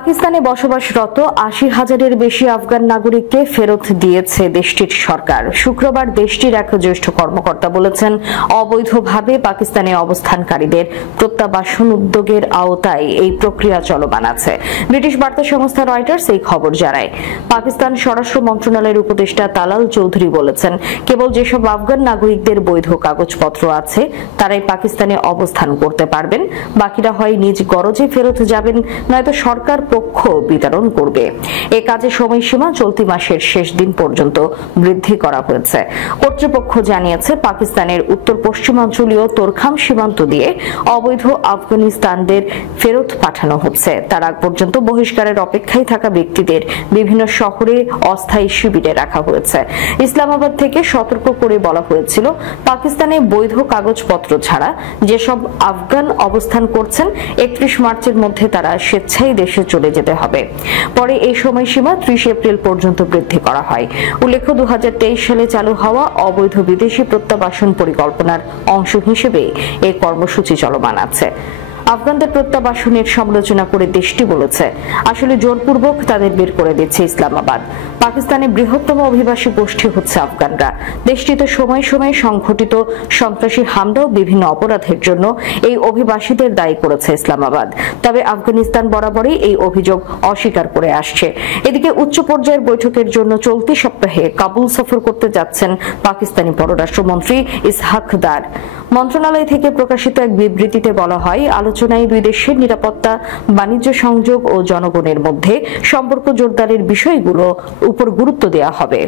পাকিস্তানে বসবাসরত ৮০,০০০-এর বেশি আফগান নাগরিককে ফেরত দিয়েছে দেশটির সরকার। শুক্রবার দেশটির এক জ্যেষ্ঠ কর্মকর্তা বলেছেন, অবৈধভাবে পাকিস্তানে অবস্থানকারীদের প্রত্যাবাসন উদ্যোগের আওতায় এই প্রক্রিয়া চলমান আছে। ব্রিটিশ বার্তা সংস্থা রয়টার্স এই খবর জানায়। পাকিস্তান স্বরাষ্ট্র মন্ত্রণালয়ের উপদেষ্টা তালাল চৌধুরী বলেছেন, কেবল যেসব আফগান নাগরিকদের বৈধ কাগজপত্র আছে তারাই পাকিস্তানে অবস্থান করতে পারবেন, বাকিরা হয় নিজ গরজে ফেরত যাবেন, নয়তো সরকার পক্ষ বিতরণ করবে। এ কাজে সময়সীমা চলতি মাসের শেষ দিন পর্যন্ত বৃদ্ধি করা হয়েছে। কর্তৃপক্ষ জানিয়েছে, পাকিস্তানের উত্তর পশ্চিমাঞ্চলীয় তোরখাম সীমান্ত দিয়ে অবৈধ আফগানিস্তানদের ফেরত পাঠানো হচ্ছে। তার আগ পর্যন্ত বহিষ্কারের অপেক্ষায় থাকা ব্যক্তিদের বিভিন্ন শহরে অস্থায়ী শিবিরে রাখা হয়েছে। ইসলামাবাদ থেকে সতর্ক করে বলা হয়েছিল, পাকিস্তানে বৈধ কাগজপত্র ছাড়া যেসব আফগান অবস্থান করছেন ৩১ মার্চের মধ্যে তারা স্বেচ্ছায় দেশে চলে যেতে হবে। পরে এই সময়সীমা ৩০ এপ্রিল পর্যন্ত বৃদ্ধি করা হয়। উল্লেখ্য, ২০২৩ সালে চালু হওয়া অবৈধ বিদেশি প্রত্যাবাসন পরিকল্পনার অংশ হিসেবে এই কর্মসূচি চলমান আছে। আফগানদের প্রত্যাবাসনের সমালোচনা করে দেশটি বলেছে, আসলে জোরপূর্বক তাদের বের করে দিচ্ছে ইসলামাবাদ। পাকিস্তানে বৃহত্তম অভিবাসী গোষ্ঠী হচ্ছে আফগানরা। দেশটিতে সময় সময়ে সংঘটিত সন্ত্রাসী হামলা ও বিভিন্ন অপরাধের জন্য এই অভিবাসীদের দায়ী করেছে ইসলামাবাদ। তবে আফগানিস্তান বরাবরই এই অভিযোগ অস্বীকার করে আসছে। এদিকে উচ্চ পর্যায়ের বৈঠকের জন্য চলতি সপ্তাহে কাবুল সফর করতে যাচ্ছেন পাকিস্তানি পররাষ্ট্রমন্ত্রী ইসহাক দার। মন্ত্রণালয় থেকে প্রকাশিত এক বিবৃতিতে বলা হয়, আলোচনায় দুই দেশের নিরাপত্তা, বাণিজ্য সংযোগ ও জনগণের মধ্যে সম্পর্ক জোরদারের বিষয়গুলো উপর গুরুত্ব দেওয়া হবে।